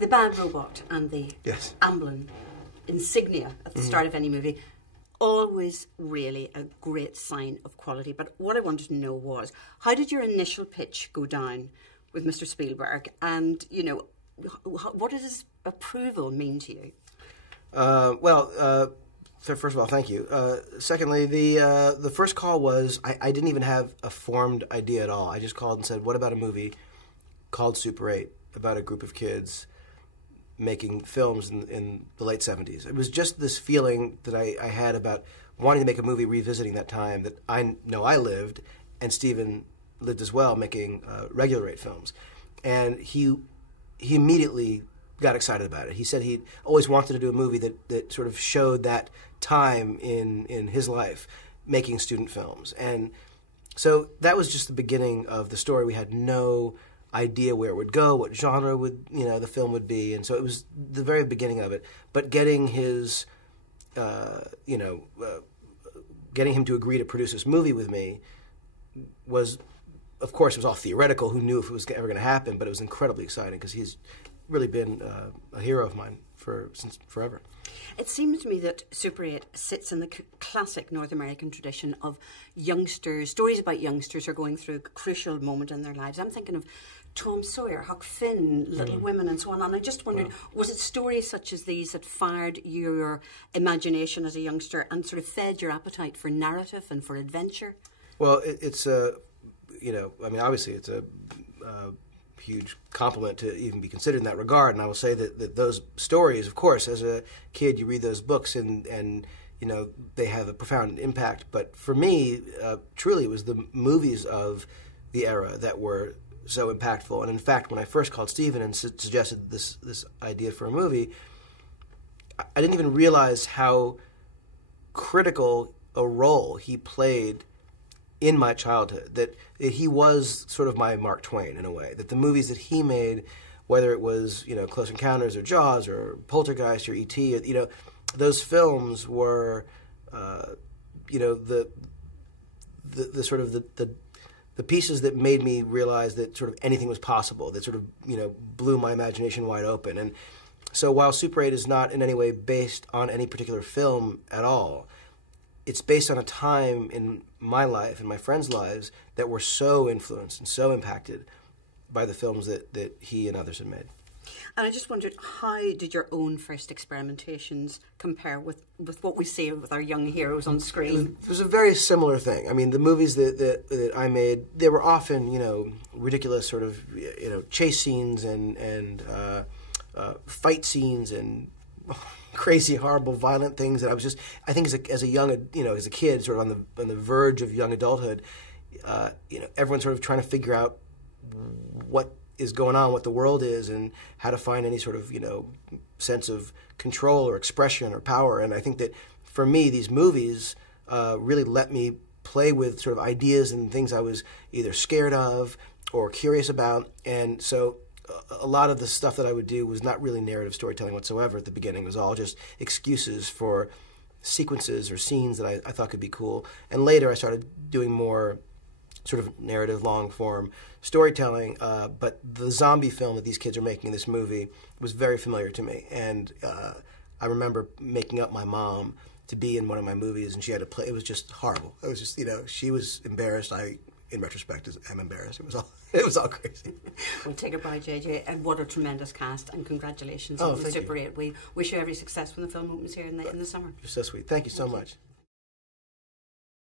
The bad robot and the yes. emblem, insignia at the start of any movie, always really a great sign of quality. But what I wanted to know was, how did your initial pitch go down with Mr. Spielberg? And, you know, what does his approval mean to you? So first of all, thank you. Secondly, the first call was, I didn't even have a formed idea at all. I just called and said, what about a movie called Super 8 about a group of kids making films in the late 70s. It was just this feeling that I had about wanting to make a movie revisiting that time that I know I lived, and Steven lived as well, making regular rate films. And he immediately got excited about it. He said he always wanted to do a movie that sort of showed that time in his life, making student films. And so that was just the beginning of the story. We had no idea where it would go, what genre would the film would be, and so it was the very beginning of it. But getting his, getting him to agree to produce this movie with me was, of course, it was all theoretical. Who knew if it was ever going to happen? But it was incredibly exciting because he's really been a hero of mine since forever. It seems to me that Super 8 sits in the classic North American tradition of youngsters, stories about youngsters who are going through a crucial moment in their lives. I'm thinking of Tom Sawyer, Huck Finn, Little Women and so on. And I just wondered, was it stories such as these that fired your imagination as a youngster and sort of fed your appetite for narrative and for adventure? Well, it's obviously it's a huge compliment to even be considered in that regard. And I will say that those stories, of course, as a kid, you read those books and they have a profound impact. But for me, truly, it was the movies of the era that were so impactful. And in fact, when I first called Steven and suggested this idea for a movie, I didn't even realize how critical a role he played in my childhood, that he was sort of my Mark Twain in a way, that the movies that he made, whether it was, Close Encounters or Jaws or Poltergeist or E.T., those films were, the sort of the pieces that made me realize that sort of anything was possible, that sort of, blew my imagination wide open. And so while Super 8 is not in any way based on any particular film at all, it's based on a time in my life and my friends' lives that were so influenced and so impacted by the films that he and others had made. And I just wondered, how did your own first experimentations compare with what we see with our young heroes on screen? It was a very similar thing. I mean, the movies that I made, they were often, ridiculous sort of, chase scenes and fight scenes and crazy, horrible, violent things that I think as a young, as a kid, sort of on the verge of young adulthood, everyone's sort of trying to figure out what is going on, what the world is, and how to find any sort of, sense of control or expression or power. And I think that for me, these movies really let me play with sort of ideas and things I was either scared of or curious about. And so a lot of the stuff that I would do was not really narrative storytelling whatsoever at the beginning. It was all just excuses for sequences or scenes that I thought could be cool. And later I started doing more sort of narrative, long-form storytelling. But the zombie film that these kids are making in this movie was very familiar to me. And I remember making up my mom to be in one of my movies, and she had to play. It was just horrible. It was just, she was embarrassed. In retrospect, am embarrassed. It was all crazy. Well, take it by JJ, and what a tremendous cast, and congratulations on Super 8. We wish you every success when the film opens here in the summer. You're so sweet. Thank you so much.